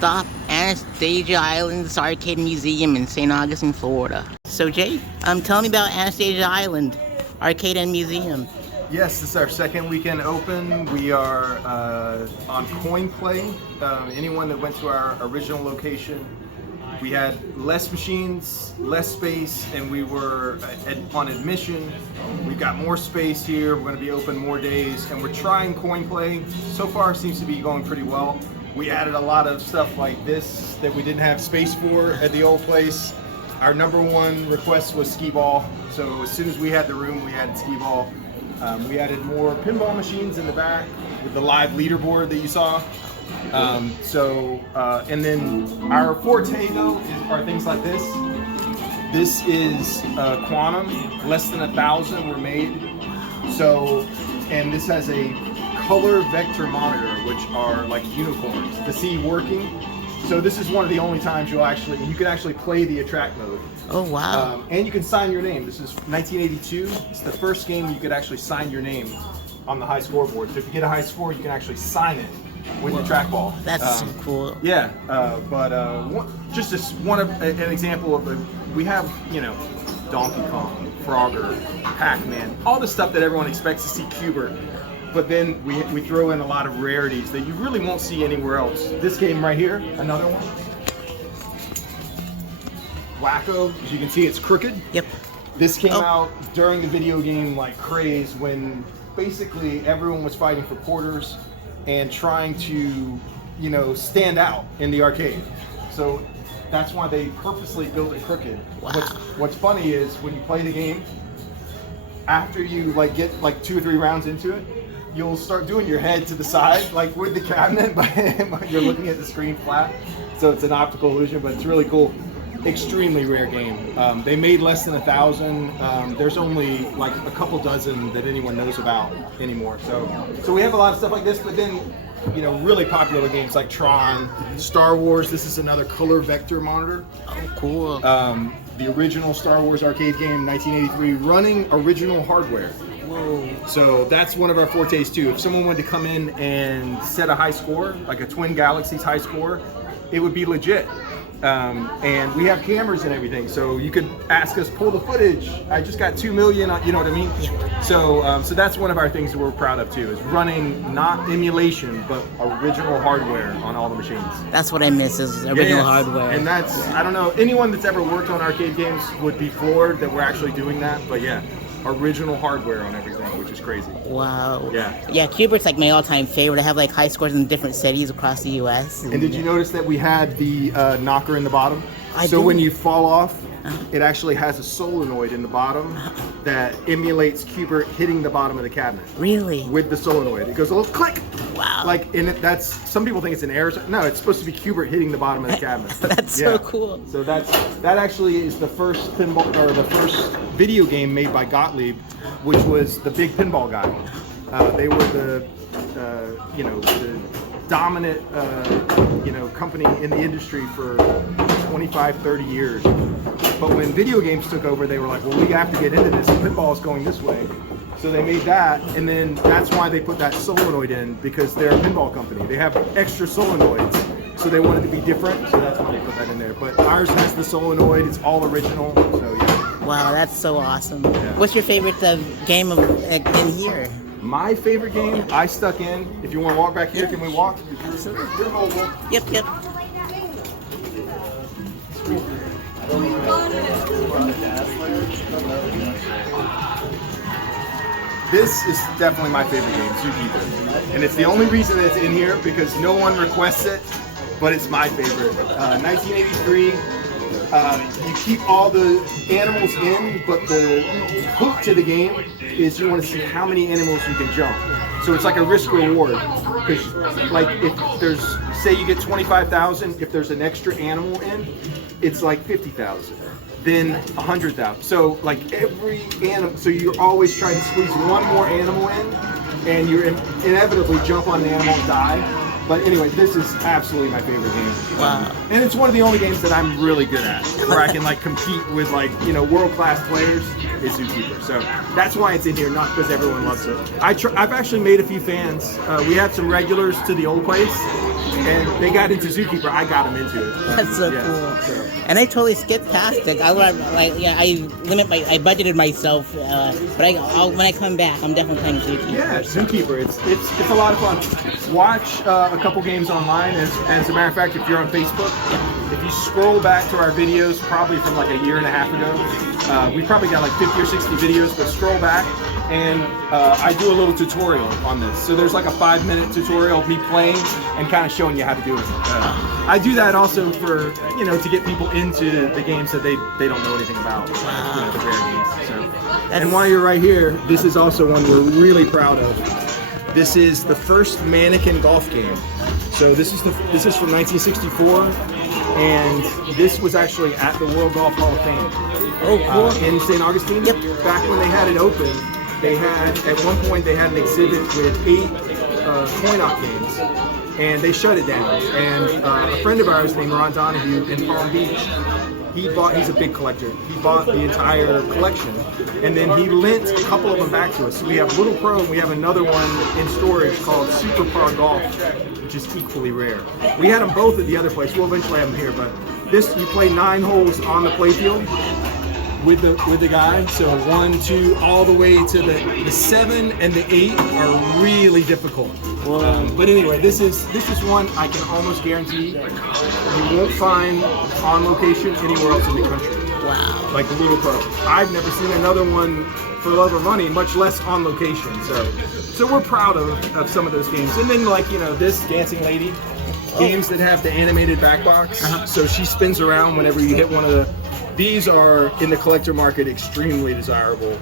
stop Anastasia Island's Arcade Museum in St. Augustine, Florida. So Jay, tell me about Anastasia Island Arcade and Museum. Yes, this is our second weekend open. We are on coin play. Anyone that went to our original location, we had less machines, less space, and we were on admission. We've got more space here. We're going to be open more days, and we're trying coin play. So far, it seems to be going pretty well. We added a lot of stuff like this that we didn't have space for at the old place. Our number one request was skee ball. So as soon as we had the room, we added skee ball. We added more pinball machines in the back with the live leaderboard that you saw. And then our forte though are things like this. This is quantum, less than 1,000 were made. So, and this has a color vector monitor, which are like unicorns to see working. So this is one of the only times you can actually play the attract mode. Oh wow! And you can sign your name. This is 1982. It's the first game you could actually sign your name on the high scoreboard. So if you get a high score, you can actually sign it with the trackball. That's so cool. Yeah, an example of we have, Donkey Kong, Frogger, Pac-Man, all the stuff that everyone expects to see Cubert. But then we throw in a lot of rarities that you really won't see anywhere else. This game right here, another one. Wacko, as you can see, it's crooked. Yep. This came out during the video game craze when basically everyone was fighting for quarters and trying to, stand out in the arcade. So that's why they purposely built it crooked. Wow. What's funny is when you play the game, after you get 2 or 3 rounds into it, you'll start doing your head to the side, with the cabinet, but you're looking at the screen flat. So it's an optical illusion, but it's really cool. Extremely rare game. They made less than 1,000. There's only a couple dozen that anyone knows about anymore. So we have a lot of stuff like this, but then really popular games like Tron, Star Wars. This is another color vector monitor. Oh, cool. The original Star Wars arcade game, 1983, running original hardware. Whoa. So that's one of our fortes too. If someone wanted to come in and set a high score, like a Twin Galaxies high score, it would be legit. And we have cameras and everything, so you could ask us, pull the footage. I just got 2 million, you know what I mean? So that's one of our things that we're proud of too, is running not emulation, but original hardware on all the machines. That's what I miss, is original hardware. And that's, I don't know, anyone that's ever worked on arcade games would be floored that we're actually doing that, but yeah. Original hardware on everything, which is crazy. Wow. Yeah. Yeah, Cubert's my all-time favorite. I have high scores in different cities across the U.S. And did you notice that we had the knocker in the bottom? I do. When you fall off, it actually has a solenoid in the bottom that emulates Cubert hitting the bottom of the cabinet. Really? With the solenoid. It goes a little click. Wow. That's, some people think it's an error. No, it's supposed to be Cubert hitting the bottom of the cabinet. That's so cool. So that actually is the first pinball, or the first video game made by Gottlieb, which was the big pinball guy. They were the dominant company in the industry for 25, 30 years. But when video games took over, they were like, well, we have to get into this. Pinball is going this way. So they made that, and then that's why they put that solenoid in, because they're a pinball company. They have extra solenoids, so they wanted to be different, so that's why they put that in there. But ours has the solenoid, it's all original, so yeah. Wow, that's so awesome. Yeah. What's your favorite game in here? My favorite game, I stuck in. If you want to walk back here, can we walk? Absolutely. You're mobile. Yep. This is definitely my favorite game, Zookeeper. And it's the only reason that it's in here, because no one requests it, but it's my favorite. 1983, you keep all the animals in, but the hook to the game is you want to see how many animals you can jump. So it's like a risk reward. Because if there's, say you get 25,000, if there's an extra animal in, it's like 50,000. Then 100,000. So every animal, so you're always trying to squeeze one more animal in, and you're inevitably jump on the animal and die. But anyway, this is absolutely my favorite game. Wow. And it's one of the only games that I'm really good at, where I can compete with world-class players, is Zookeeper. So that's why it's in here, not because everyone loves it. I've actually made a few fans. We had some regulars to the old place, and they got into Zookeeper. I got them into it. That's so Yeah, cool. so. And I totally skipped past it. I budgeted myself, but when I come back, I'm definitely playing Zookeeper. Yeah, Zookeeper. It's a lot of fun. Watch a couple games online. As a matter of fact, if you're on Facebook, if you scroll back to our videos, probably from like a year and a half ago, we probably got like 50 or 60 videos. But scroll back, and I do a little tutorial on this. So there's like a 5-minute tutorial of me playing and kind of showing you how to do it. I do that also for to get people into the games that they don't know anything about, the rare games. So. And while you're right here, this is also one we're really proud of. This is the first mannequin golf game. So this is from 1964, and this was actually at the World Golf Hall of Fame. Oh, cool. In St. Augustine. Yep. Back when they had it open, they had at one point they had an exhibit with 8 coin-op games, and they shut it down. And a friend of ours named Ron Donahue in Palm Beach, he's a big collector. He bought the entire collection, and then he lent a couple of them back to us. So we have Little Pro, and we have another one in storage called Super Par Golf, which is equally rare. We had them both at the other place. We'll eventually have them here, but this, you play 9 holes on the playfield with the guy. So 1, 2, all the way to the 7 and the 8 are really difficult. But anyway, this is one I can almost guarantee you won't find on location anywhere else in the country. Wow. Like the Little Pro. I've never seen another one for love or money, much less on location. So we're proud of some of those games. And then this Dancing Lady, games that have the animated back box. So she spins around whenever you hit one of the. These are in the collector market extremely desirable.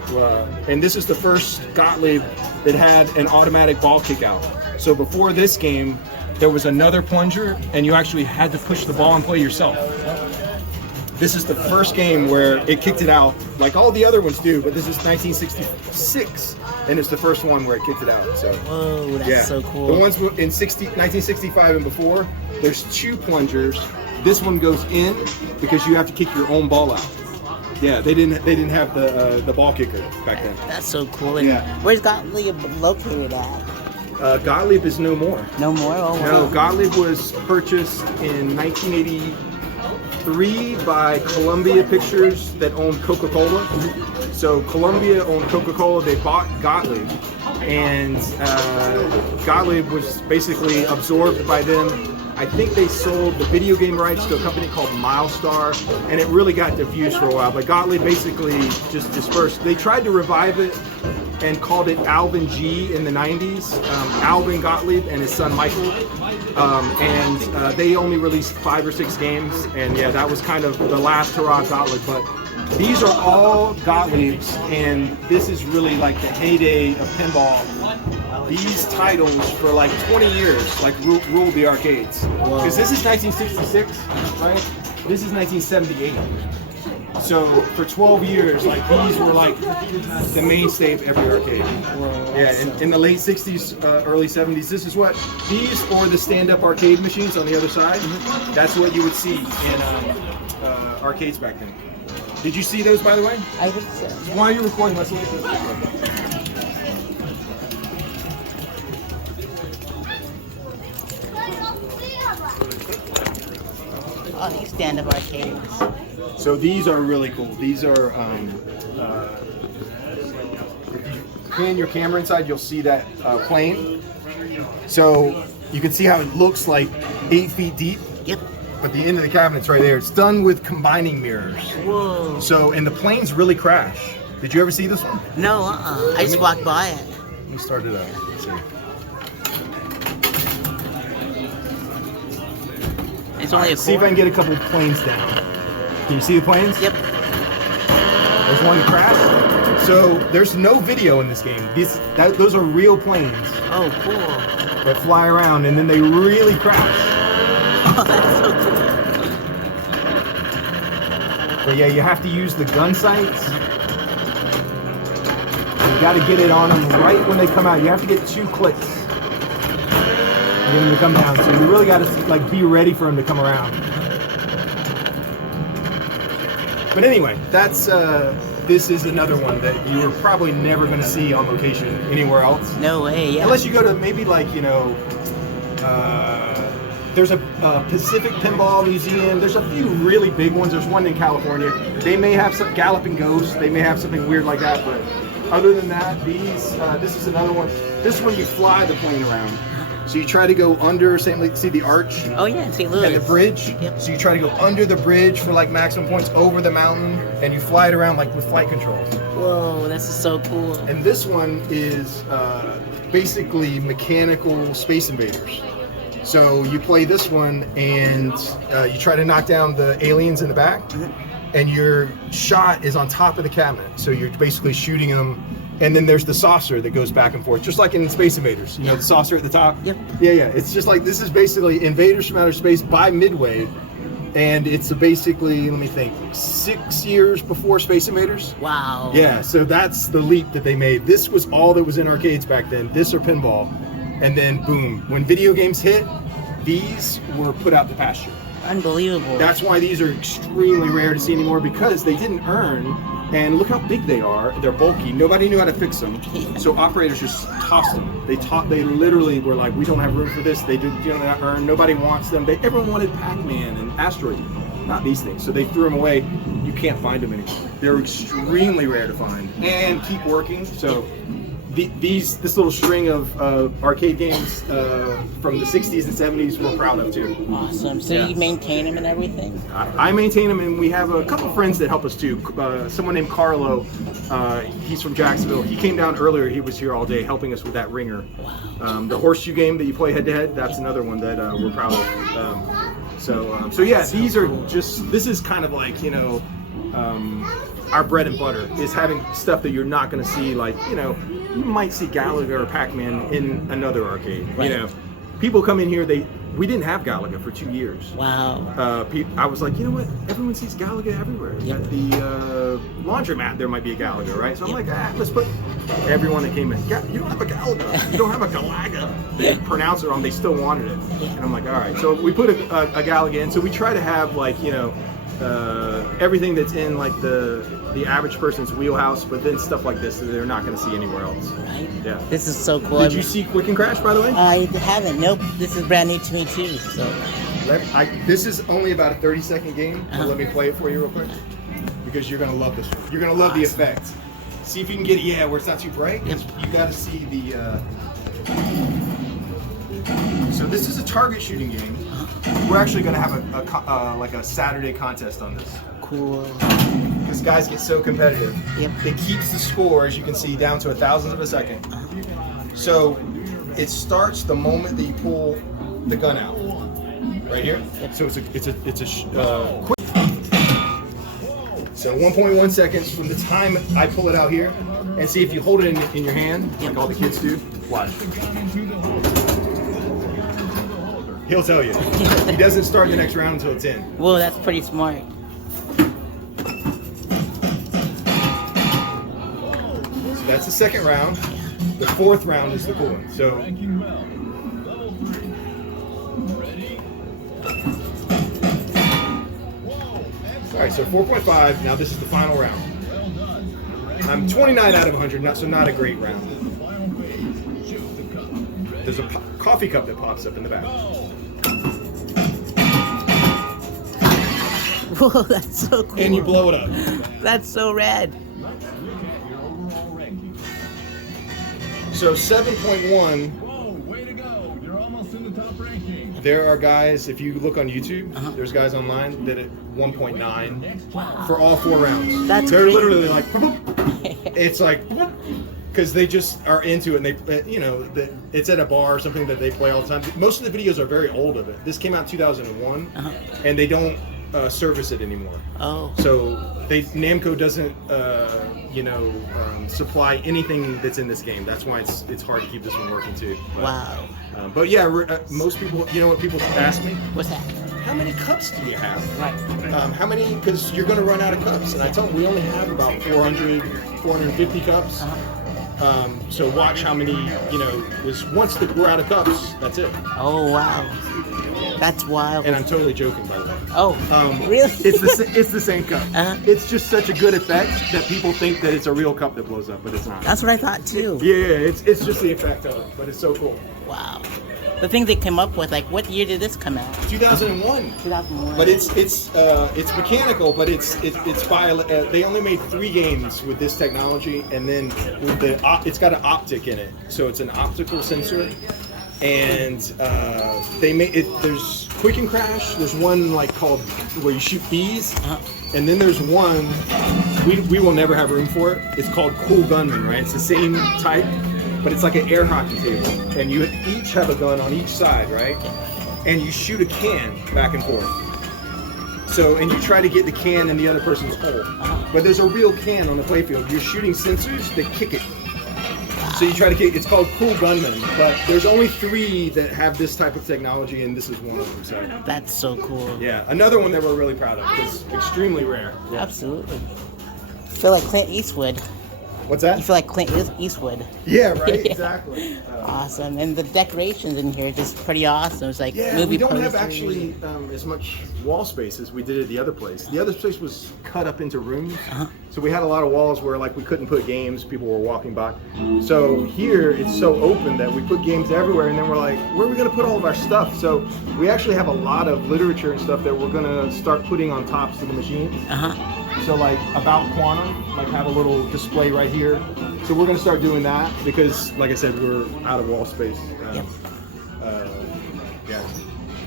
And this is the first Gottlieb that had an automatic ball kick out. So before this game, there was another plunger, and you actually had to push the ball and play yourself. This is the first game where it kicked it out, like all the other ones do, but this is 1966, and it's the first one where it kicked it out. So, whoa, that's so cool. The ones in 1965 and before, there's 2 plungers. This one goes in because you have to kick your own ball out. Yeah, they didn't have the ball kicker back then. That's so cool. And where's Gottlieb located at? Gottlieb is no more. No more? Oh, wow. No, Gottlieb was purchased in 1983 by Columbia Pictures that owned Coca-Cola. So Columbia owned Coca-Cola, they bought Gottlieb, and Gottlieb was basically absorbed by them. I think they sold the video game rights to a company called Milestar, and it really got diffused for a while, but Gottlieb basically just dispersed. They tried to revive it and called it Alvin G in the 90s, Alvin Gottlieb and his son Michael, and they only released 5 or 6 games, and yeah, that was kind of the last hurrah of Gottlieb. But these are all Gottliebs, and this is really like the heyday of pinball. These titles for like 20 years like ruled the arcades, because this is 1966, right? This is 1978. So for 12 years, like these were like the mainstay of every arcade. Yeah, in the late 60s, early 70s, this is what these or the stand-up arcade machines on the other side. That's what you would see in arcades back then. Did you see those, by the way? I think so. While you're recording, let's look at this. Oh, these stand-up arcades. So these are really cool. These are, if you pan your camera inside, you'll see that plane. So you can see how it looks like 8 feet deep. Yep. But the end of the cabinet's right there. It's done with combining mirrors. Whoa. So, and the planes really crash. Did you ever see this one? No, I just walked by it. Let me start it up. Let's see. It's only a See if I can get a couple of planes down. Can you see the planes? Yep. There's one that crashed. So there's no video in this game. Those are real planes. Oh, cool. That fly around, and then they really crash. Oh, that's so cool. But yeah, you have to use the gun sights. You got to get it on them right when they come out. You have to get 2 clicks. And then they come down. So you really got to like be ready for them to come around. But anyway, that's this is another one that you are probably never going to see on location anywhere else. No way, yeah. Unless you go to maybe like, there's a Pacific Pinball Museum. There's a few really big ones. There's one in California. They may have some Galloping Ghosts. They may have something weird like that. But other than that, this is another one. This one you fly the plane around. So you try to go under, see the arch? Oh yeah, in St. Louis. And the bridge. Yep. So you try to go under the bridge for like maximum points over the mountain, and you fly it around like with flight controls. Whoa, this is so cool. And this one is basically mechanical Space Invaders. So you play this one, and you try to knock down the aliens in the back, and your shot is on top of the cabinet. So you're basically shooting them. And then there's the saucer that goes back and forth, just like in Space Invaders. You know, the saucer at the top? Yep. Yeah. It's just like, this is basically Invaders from Outer Space by Midway. And it's basically, let me think, 6 years before Space Invaders. Wow. Yeah, so that's the leap that they made. This was all that was in arcades back then, this or pinball. And then boom, when video games hit, these were put out to pasture. Unbelievable. That's why these are extremely rare to see anymore, because they didn't earn. And look how big they are. They're bulky. Nobody knew how to fix them. So operators just tossed them. They literally were like, we don't have room for this. They do not earn. Nobody wants them. Everyone wanted Pac-Man and Asteroid, not these things. So they threw them away. You can't find them anymore. They're extremely rare to find and keep working. So this little string of arcade games from the 60s and 70s we're proud of too. Awesome. So you maintain them and everything? I maintain them, and we have a couple friends that help us too. Someone named Carlo, he's from Jacksonville. He came down earlier. He was here all day helping us with that ringer. Wow. The horseshoe game that you play head to head, that's another one that we're proud of. So yeah, these are just, this is kind of like, you know, our bread and butter is having stuff that you're not going to see, like, you know, you might see Galaga or Pac-Man in another arcade. Right. You know, people come in here, we didn't have Galaga for 2 years. Wow. I was like, you know what? Everyone sees Galaga everywhere. Yep. At the laundromat, there might be a Galaga, right? So I'm like, let's put everyone that came in. You don't have a Galaga. You don't have a Galaga. They pronounce it wrong. They still wanted it. Yeah. And I'm like, all right. So we put a Galaga in. So we try to have, like, you know, everything that's in like the average person's wheelhouse, but then stuff like this that they're not going to see anywhere else. Right. Yeah. This is so cool. Did you see Quick and Crash, by the way? I haven't. Nope. This is brand new to me too. So. This is only about a 30-second game. So let me play it for you real quick, because you're going to love this one. You're going to love the effect. See if you can get it. Where it's not too bright. Yep. You got to see the. So this is a target shooting game. We're actually going to have like a Saturday contest on this. Cool. Because guys get so competitive. Yep. It keeps the score, as you can see, down to 1,000th of a second. So it starts the moment that you pull the gun out. Right here. Yep. So it's a quick. So 1.1 seconds from the time I pull it out here, and see if you hold it in your hand, like all the kids do. Watch. He'll tell you. He doesn't start the next round until it's in. Whoa, that's pretty smart. So that's the second round. The fourth round is the cool one. So. All right, so 4.5. Now this is the final round. I'm 29 out of 100, so not a great round. There's a coffee cup that pops up in the back. Whoa, that's so cool. And you blow it up. That's so rad. So 7.1. There are guys, if you look on YouTube, there's guys online that at 1.9 for all 4 rounds. They're crazy. literally like, it's like, because they just are into it, and they, you know, it's at a bar or something that they play all the time. Most of the videos are very old of it. This came out in 2001, and they don't service it anymore. Oh. So Namco doesn't, supply anything that's in this game. That's why it's hard to keep this one working too. But, Wow. But yeah, most people, you know what people ask me? What's that? How many cups do you have? Right. How many? Because you're going to run out of cups. And I tell them we only have about 450 cups. So watch how many, because once we're out of cups, that's it. Oh, wow. That's wild. And I'm totally joking, by the way. Oh, really? It's the same cup. It's just such a good effect that people think that it's a real cup that blows up, but it's not. That's what I thought too. Yeah, it's just the effect of it, but it's so cool. Wow. the things they came up with, like what year did this come out? 2001. 2001. But it's mechanical, but it's by they only made 3 games with this technology, and then with it's got an optic in it, so it's an optical sensor, and they made it. There's Quick and Crash. There's one like called where you shoot bees, and then there's one we will never have room for it. It's called Cool Gunman, right? It's the same type, but it's like an air hockey table, and you each have a gun on each side, right? And you shoot a can back and forth. So, and you try to get the can in the other person's hole. But there's a real can on the playfield. You're shooting sensors that kick it. So you try to kick. It's called Cool Gunman, but there's only 3 that have this type of technology, and this is one of them. So that's so cool. yeah, another one that we're really proud of. It's extremely rare. Yeah. Absolutely. I feel like Clint Eastwood. What's that? You feel like Clint Eastwood. Yeah, right. Exactly. Awesome, and the decorations in here are just pretty awesome. It's like movie we don't posters. have actually as much wall space as we did at the other place. The other place was cut up into rooms, so we had a lot of walls where like we couldn't put games. People were walking by. So here it's so open that we put games everywhere, and then we're like, where are we going to put all of our stuff? So we actually have a lot of literature and stuff that we're going to start putting on tops of the machines. So like about quantum, like have a little display right here. So we're gonna start doing that because, like I said, we're out of wall space. Yeah.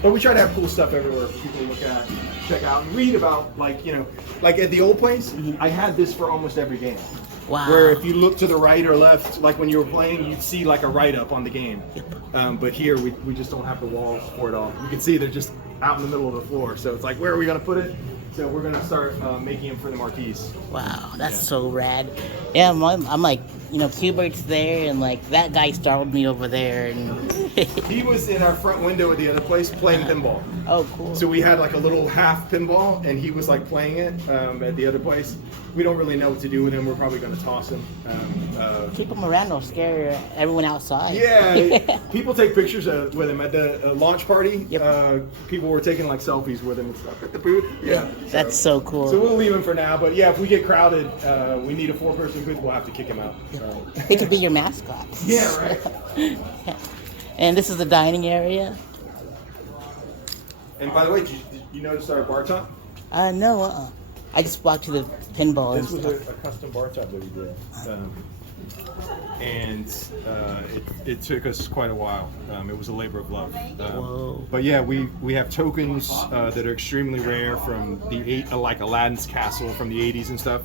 But we try to have cool stuff everywhere for people to look at, check out, and read about. Like like at the old place, I had this for almost every game. Wow. Where if you look to the right or left, like when you were playing, you'd see like a write-up on the game. But here we just don't have the walls for it all. You can see they're just out in the middle of the floor. So it's like, where are we gonna put it? So we're gonna start making them for the marquees. Wow, that's so rad. Yeah, I'm like, Q-Bert's there, and like that guy startled me over there, and He was in our front window at the other place playing pinball. Oh, cool. So we had like a little half pinball, and he was like playing it at the other place. We don't really know what to do with him. We're probably gonna toss him. Keep him around, don't scare everyone outside. Yeah, people take pictures with him at the launch party. People were taking like selfies with him and stuff at the booth. Yeah, that's so cool. So we'll leave him for now, but yeah, if we get crowded, we need a 4-person booth. We'll have to kick him out. So. He could be your mascot. Yeah, right. And this is the dining area. And by the way, did you notice our bar top? No. I just walked to the pinball. This and was stuff. a custom bar top that we did. It took us quite a while. It was a labor of love. Whoa. But yeah, we have tokens that are extremely rare from like Aladdin's castle from the 80s and stuff.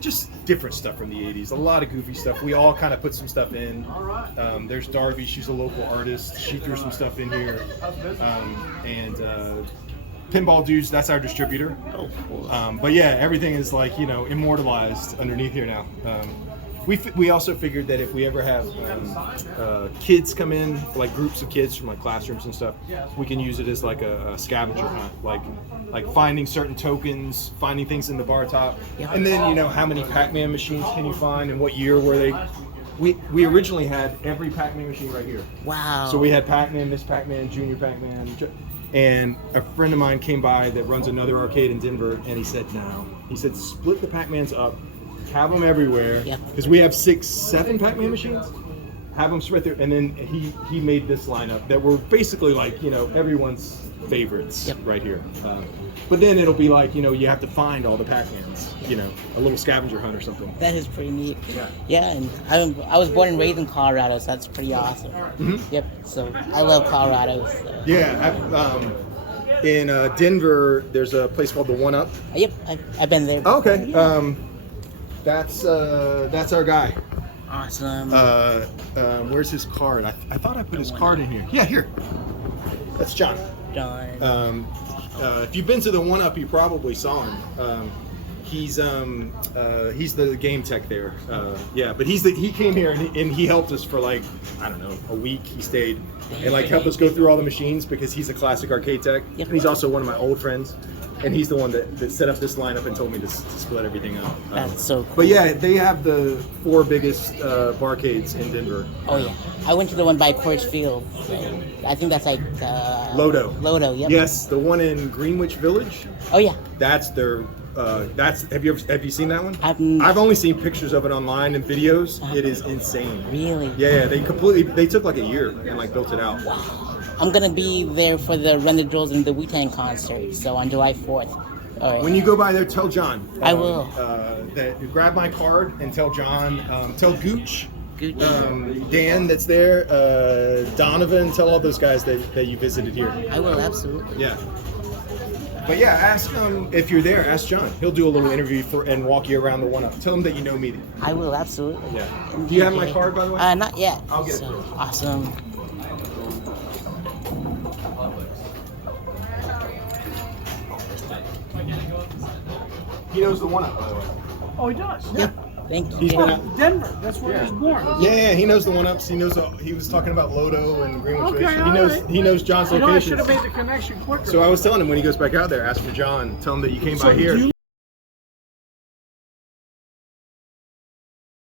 Just different stuff from the 80s. A lot of goofy stuff. We all kind of put some stuff in. There's Darby. She's a local artist. She threw some stuff in here. Pinball Dudes, that's our distributor. But yeah, everything is like, immortalized underneath here now. We also figured that if we ever have kids come in, like groups of kids from like classrooms and stuff, we can use it as like a scavenger hunt, like finding certain tokens, finding things in the bar top, and then how many Pac-Man machines can you find and what year were they. We originally had every Pac-Man machine right here. Wow. So we had Pac-Man, Miss Pac-Man, Junior Pac-Man, and a friend of mine came by that runs another arcade in Denver, and he said, no. He said, split the Pac-Mans up, have them everywhere, because we have 6, 7 Pac-Man machines, have them spread there, and then he made this lineup that were basically like, everyone's favorites right here. But then it'll be like, you have to find all the Pac-Mans, a little scavenger hunt or something. That is pretty neat. Yeah, and I was born and raised in Colorado, so that's pretty awesome. Yep, so I love Colorado. So. Yeah, in Denver, there's a place called the One Up. Yep, I've been there. Oh, okay, that's our guy. Awesome. Where's his card? I thought I put his card in here. Yeah, here. That's John. John. If you've been to the One Up, you probably saw him. He's the game tech there. But he came here and he helped us for like, I don't know, a week. He stayed and like helped us go through all the machines because he's a classic arcade tech. And he's also one of my old friends. And he's the one that set up this lineup and told me to split everything up. That's so cool. But yeah, they have the 4 biggest barcades in Denver. Oh yeah, I went to the one by Coors Field. So I think that's like Lodo. Lodo, yep. Yes, the one in Greenwich Village. Oh yeah. That's their Have you seen that one? I've I've only seen pictures of it online and videos. It is insane. Really? Yeah, they took like a year and like built it out. I'm gonna be there for the Run the Jewels and the Wu-Tang concert, so on July 4th. All right. When you go by there, tell John. I will. That you grab my card and tell John. Tell Gooch. Gooch. Dan, that's there. Donovan, tell all those guys that you visited here. I will, absolutely. Yeah. But yeah, ask if you're there. Ask John. He'll do a little interview and walk you around the one-up. Tell him that you know me. I will, absolutely. Yeah. Do you have my card, by the way? Not yet. I'll get it. So, awesome. He knows the one-up, by the way. Oh, he does? Yeah. Thank you. He's Jay. been out. Denver, that's where he was born. Yeah, he knows the one-ups. He knows. He was talking about Lodo and Greenwich Village. all right. He knows John's I know I should location. have made the connection quicker. So I was telling him when he goes back out there, ask for John. Tell him that you came So by here. do you